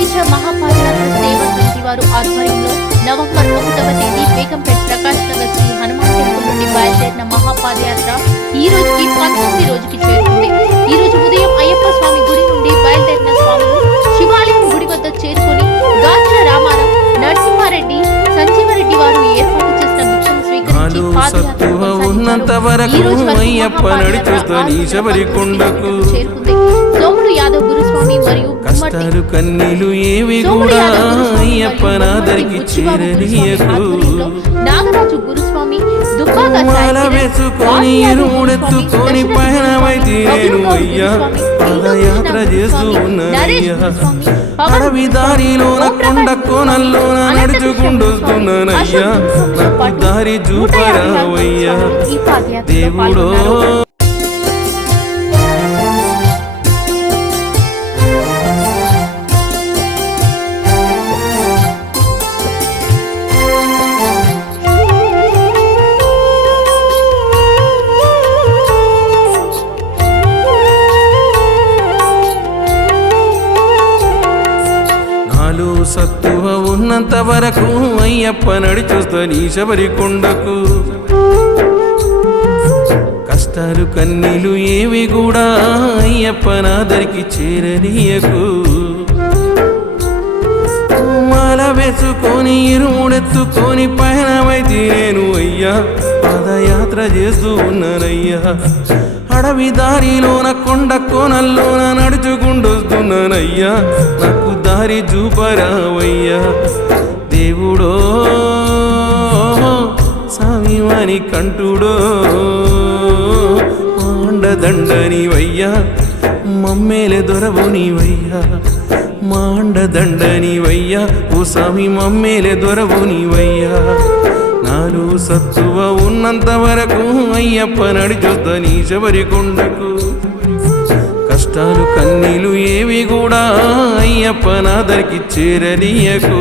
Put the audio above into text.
గిరిజ మహాపాదయాత్ర సేవా సమితి వారు ఆధ్వర్యంలో నవంబర్ 1వ తేదీ బేగంపేట్ ప్రకాష్ నగర్ శ్రీ హనుమాన్ టెంపుల్ నుండి బయలుదేరిన మహాపాదయాత్ర ఈ రోజుకి 19వ రోజుకి చేరుకుంది. ఈ రోజు ఉదయం అయ్యప్ప స్వామి గుడి నుండి బయలుదేరిన స్వాములు శివాలయం గుడి వద్ద చేరుకుని గాజుల రామారావు, నరసింహారెడ్డి, సంజీవరెడ్డి వారు ఏర్పాటు చేసిన భిక్షను స్వీకరించి పాదయాత్ర చేరుకుంది. సోముడు యాదవ్ గురుస్వామి మరియు కష్టాలు కన్నీలు ఏవి కూడా అయ్యప్ప నాదరికి చేరనీయకు. నాగరాజు గురుస్వామి మాల వేసుకొని ఎరుముడెత్తుకొని పయనమైతే నేను అయ్యా పాదయాత్ర చేస్తూ ఉన్నానయ్యా. అడవి దారిలోన కొండ కోనల్లోన నడుచుకుంటొస్తున్నానయ్యా. నాకు దారి చూపరావయ్యా దేవుడో. సత్తువ ఉన్నంత వరకు అయ్యప్ప నడిచొస్తా నీ శబరి కొండకు. కష్టాలు కన్నీలు ఏవి కూడా అయ్యప్ప నాదరికి చేరనీయకు. మాల వేసుకొని ఇరుముడెత్తుకొని పయనమైతే నేను అయ్యా పాదయాత్ర చేస్తూ ఉన్నానయ్యా. అడవి దారిలోన కొండ కోనల్లోన నడుచుకుంటొస్తున్నానయ్యా. నాకు దారి చూపరావయ్యా దేవుడో. స్వామివాని కంటుడో మాండదండనివయ్యా, మమ్మేలే దొరవు నీవయ్యా. మాండదండనివయ్యా ఓ స్వామి, మమ్మేలే దొరవు నీవయ్యా. నాలు సత్తువ ఉన్నంత వరకు అయ్యప్ప నడిచొస్తా నీ శబరి కొండకు. కష్టాలు కన్నీలు ఏవి కూడా అయ్యప్ప నాదరికి చేరనీయకు.